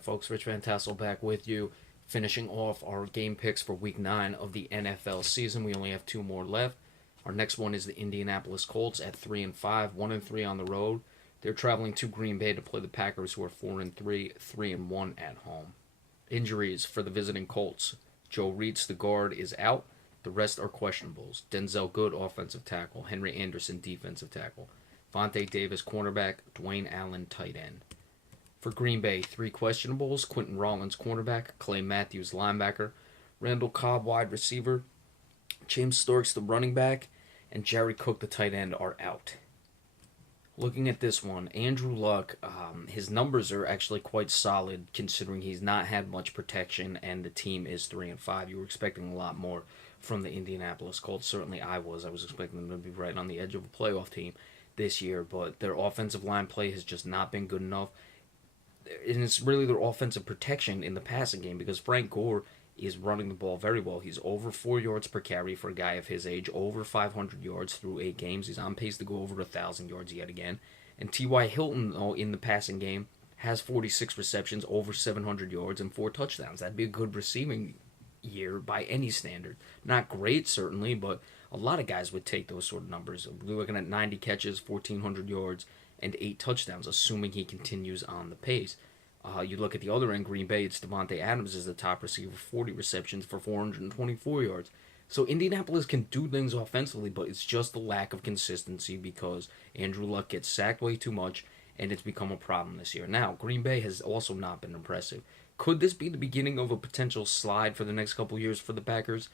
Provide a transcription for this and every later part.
Alright, folks, Rich Van Tassel back with you, finishing off our game picks for Week 9 of the NFL season. We only have two more left. Our next one is the Indianapolis Colts at 3-5, 1-3 on the road. They're traveling to Green Bay to play the Packers, who are 4-3, 3-1 at home. Injuries for the visiting Colts. Joe Reitz, the guard, is out. The rest are questionables. Denzel Good, offensive tackle. Henry Anderson, defensive tackle. Vontae Davis, cornerback. Dwayne Allen, tight end. For Green Bay, three questionables: Quentin Rollins, cornerback; Clay Matthews, linebacker; Randall Cobb, wide receiver; James Starks, the running back; and Jerry Cook, the tight end, are out. Looking at this one, Andrew Luck, his numbers are actually quite solid considering he's not had much protection and the team is 3-5. You were expecting a lot more from the Indianapolis Colts. Certainly I was. I was expecting them to be right on the edge of a playoff team this year, but their offensive line play has just not been good enough. And it's really their offensive protection in the passing game because Frank Gore is running the ball very well. He's over 4 yards per carry for a guy of his age, over 500 yards through 8 games. He's on pace to go over 1,000 yards yet again. And T.Y. Hilton, though, in the passing game, has 46 receptions, over 700 yards, and 4 touchdowns. That'd be a good receiving year by any standard. Not great, certainly, but a lot of guys would take those sort of numbers. We're looking at 90 catches, 1,400 yards, and 8 touchdowns, assuming he continues on the pace. You look at the other end, Green Bay, it's Devontae Adams is the top receiver, 40 receptions for 424 yards. So Indianapolis can do things offensively, but it's just the lack of consistency because Andrew Luck gets sacked way too much, and it's become a problem this year. Now, Green Bay has also not been impressive. Could this be the beginning of a potential slide for the next couple years for the Packers?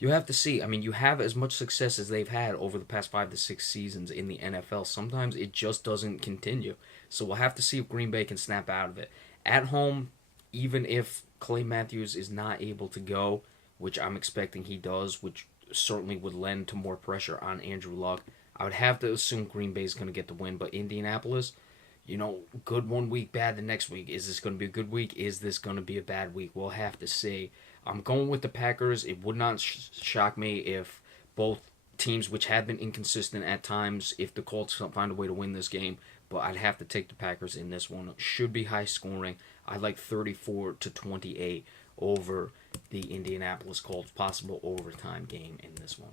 You have to see. I mean, you have as much success as they've had over the past 5 to 6 seasons in the NFL. Sometimes it just doesn't continue. So we'll have to see if Green Bay can snap out of it. At home, even if Clay Matthews is not able to go, which I'm expecting he does, which certainly would lend to more pressure on Andrew Luck, I would have to assume Green Bay is going to get the win. But Indianapolis, good one week, bad the next week. Is this going to be a good week? Is this going to be a bad week? We'll have to see. I'm going with the Packers. It would not shock me if both teams, which have been inconsistent at times, if the Colts find a way to win this game, but I'd have to take the Packers in this one. It should be high scoring. I like 34-28 over the Indianapolis Colts. Possible overtime game in this one.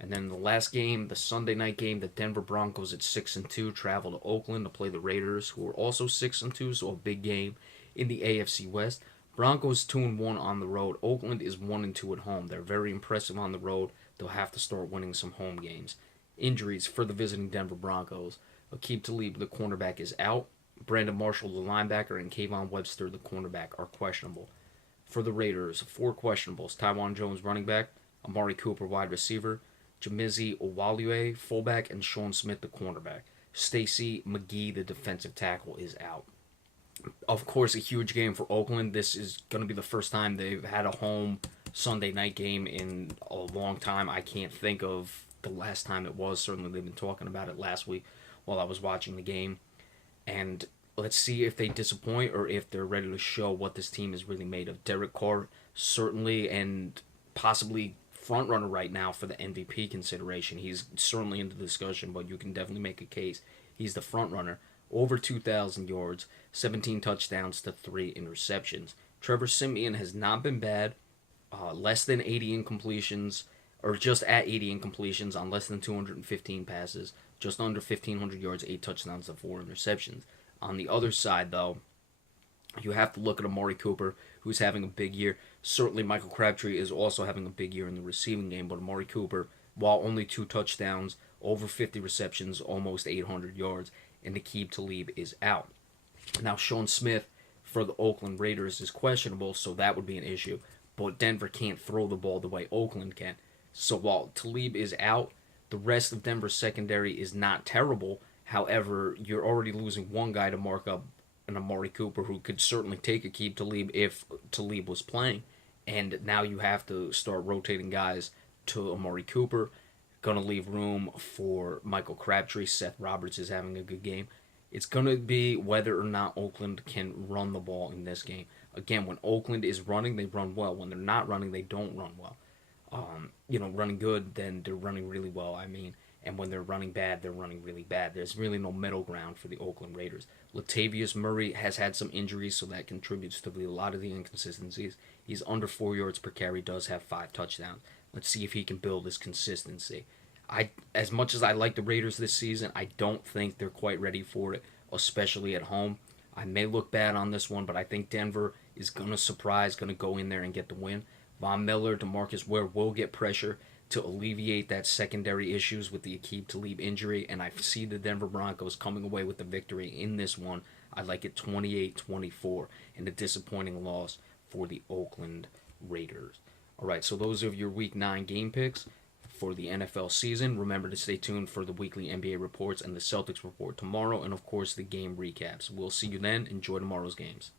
And then the last game, the Sunday night game, the Denver Broncos at 6-2 travel to Oakland to play the Raiders, who are also 6-2, so a big game in the AFC West. Broncos 2-1 on the road. Oakland is 1-2 at home. They're very impressive on the road. They'll have to start winning some home games. Injuries for the visiting Denver Broncos. Aqib Talib, the cornerback, is out. Brandon Marshall, the linebacker, and Kayvon Webster, the cornerback, are questionable. For the Raiders, 4 questionables. Tywan Jones, running back. Amari Cooper, wide receiver. Jamizi Owalue, fullback, and Sean Smith, the cornerback. Stacy McGee, the defensive tackle, is out. Of course, a huge game for Oakland. This is going to be the first time they've had a home Sunday night game in a long time. I can't think of the last time it was. Certainly, they've been talking about it last week while I was watching the game. And let's see if they disappoint or if they're ready to show what this team is really made of. Derek Carr, certainly and possibly front runner right now for the MVP consideration. He's certainly in the discussion, but you can definitely make a case. He's the front runner. Over 2,000 yards, 17 touchdowns to 3 interceptions. Trevor Siemian has not been bad. Less than 80 incompletions, or just at 80 incompletions on less than 215 passes. Just under 1,500 yards, 8 touchdowns to 4 interceptions. On the other side, though, you have to look at Amari Cooper, who's having a big year. Certainly, Michael Crabtree is also having a big year in the receiving game, but Amari Cooper, while only 2 touchdowns, over 50 receptions, almost 800 yards, and Aqib Talib is out. Now, Sean Smith for the Oakland Raiders is questionable, so that would be an issue. But Denver can't throw the ball the way Oakland can. So while Talib is out, the rest of Denver's secondary is not terrible. However, you're already losing one guy to mark up an Amari Cooper who could certainly take Aqib Talib if Talib was playing. And now you have to start rotating guys to Amari Cooper. Going to leave room for Michael Crabtree. Seth Roberts is having a good game. It's going to be whether or not Oakland can run the ball in this game. Again, when Oakland is running, they run well. When they're not running, they don't run well. Running good, then they're running really well, And when they're running bad, they're running really bad. There's really no middle ground for the Oakland Raiders. Latavius Murray has had some injuries, so that contributes to a lot of the inconsistencies. He's under 4 yards per carry, does have 5 touchdowns. Let's see if he can build his consistency. As much as I like the Raiders this season, I don't think they're quite ready for it, especially at home. I may look bad on this one, but I think Denver is going to surprise, going to go in there and get the win. Von Miller, DeMarcus Ware will get pressure to alleviate that secondary issues with the Aqib Talib injury, and I see the Denver Broncos coming away with the victory in this one. I like it 28-24 in a disappointing loss for the Oakland Raiders. All right, so those are your Week 9 game picks for the NFL season. Remember to stay tuned for the weekly NBA reports and the Celtics report tomorrow, and of course the game recaps. We'll see you then. Enjoy tomorrow's games.